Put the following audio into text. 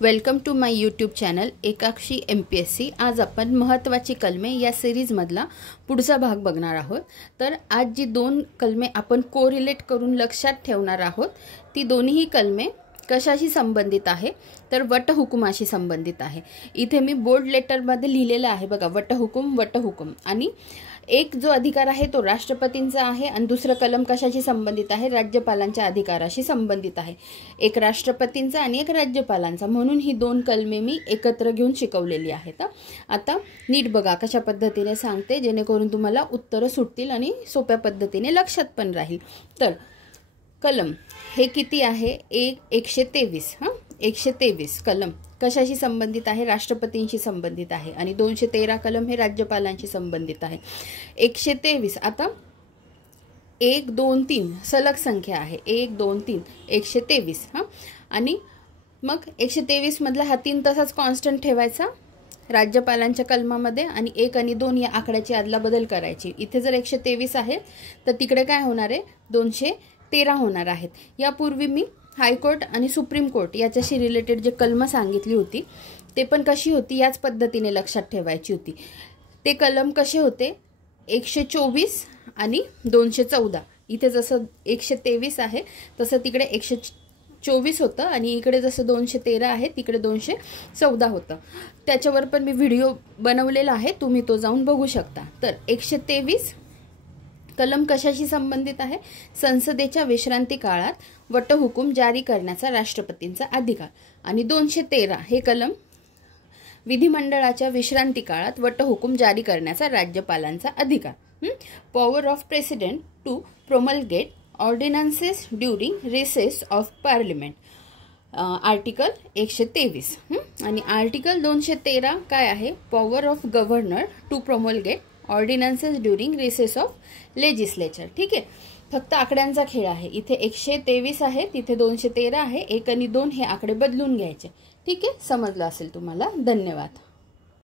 Welcome to my YouTube channel Ekakshi MPSC। आज आपण महत्त्वाची कलमे या सिरीजमधला पुढचा भाग बघणार आहोत। तर आज जी दोन कलमे आपण कोरिलेट करून लक्षात ठेवणार आहोत ती दोन्ही कलमे कशाशी संबंधित आहे तर वटहुकुमाशी संबंधित आहे। इथे मी बोल्ड लेटरमध्ये लिहिलेलं आहे बघा, वटहुकुम आणि एक जो अधिकार आहे तो राष्ट्रपतींचा आहे आणि दुसरं कलम कशाशी संबंधित आहे, राज्यपालांच्या अधिकाराशी संबंधित आहे। एक राष्ट्रपतींचा आणि एक राज्यपालांचा, म्हणून ही दोन कलमे मी एकत्र घेऊन शिकवलेली आहेत। आता नीट बघा कशा पद्धतीने सांगते जेणेकरून तुम्हाला उत्तरं सुटतील आणि सोप्या पद्धतीने लक्षात पण राहील। तर कलम हे किती आहे, 123 123 कलम कशाशी संबंधित आहे, राष्ट्रपतींशी संबंधित आहे आणि 213 कलम हे राज्यपालांशी संबंधित आहे। 123 आता 1 2 3 सलग संख्या आहे, 1 2 3 123 आणि मग 123 मधला हा 3 तसाच कॉन्स्टंट ठेवायचा राज्यपालांच्या कलमामध्ये आणि 1 आणि 2 या आकड्याची अदलाबदल करायची। इथे जर 123 आहे तर तिकडे काय होणार आहे, 213 होणार आहेत। यापूर्वी मी हायकोर्ट आणि सुप्रीम कोर्ट याच्याशी रिलेटेड जे कलम सांगितली होती ते पण कशी होती याच पद्धतीने लक्षात ठेवायची होती। ते कलम कसे होते, 124 आणि 214। इथे जसं 123 आहे तसं तिकडे 124 होतं आणि इकडे जसं 213 आहे तिकडे 214 होतं। त्याच्यावर पण मी व्हिडिओ बनवलेला आहे, तुम्ही तो जाऊन बघू शकता। तर 123 कलम कशाशी संबंधित आहे, संसदेच्या विश्रांती काळात वटहुकूम जारी करण्याचा राष्ट्रपतींचा अधिकार आणि 213 हे कलम विधिमंडळाच्या विश्रांती काळात वटहुकूम जारी करण्याचा राज्यपालांचा अधिकार। Power of president to promulgate ordinances during recess of parliament, article 123 आणि आर्टिकल 213 काय आहे, power of governor to promulgate ordinances during recess of legislature. ठीक आहे, फक्त आकड्यांचा खेळ आहे। इथे 123 आहे, तिथे 213 आहे, 1 आणि 2 हे आकडे बदलून घ्यायचे। ठीक आहे, समजलं असेल तुम्हाला। धन्यवाद।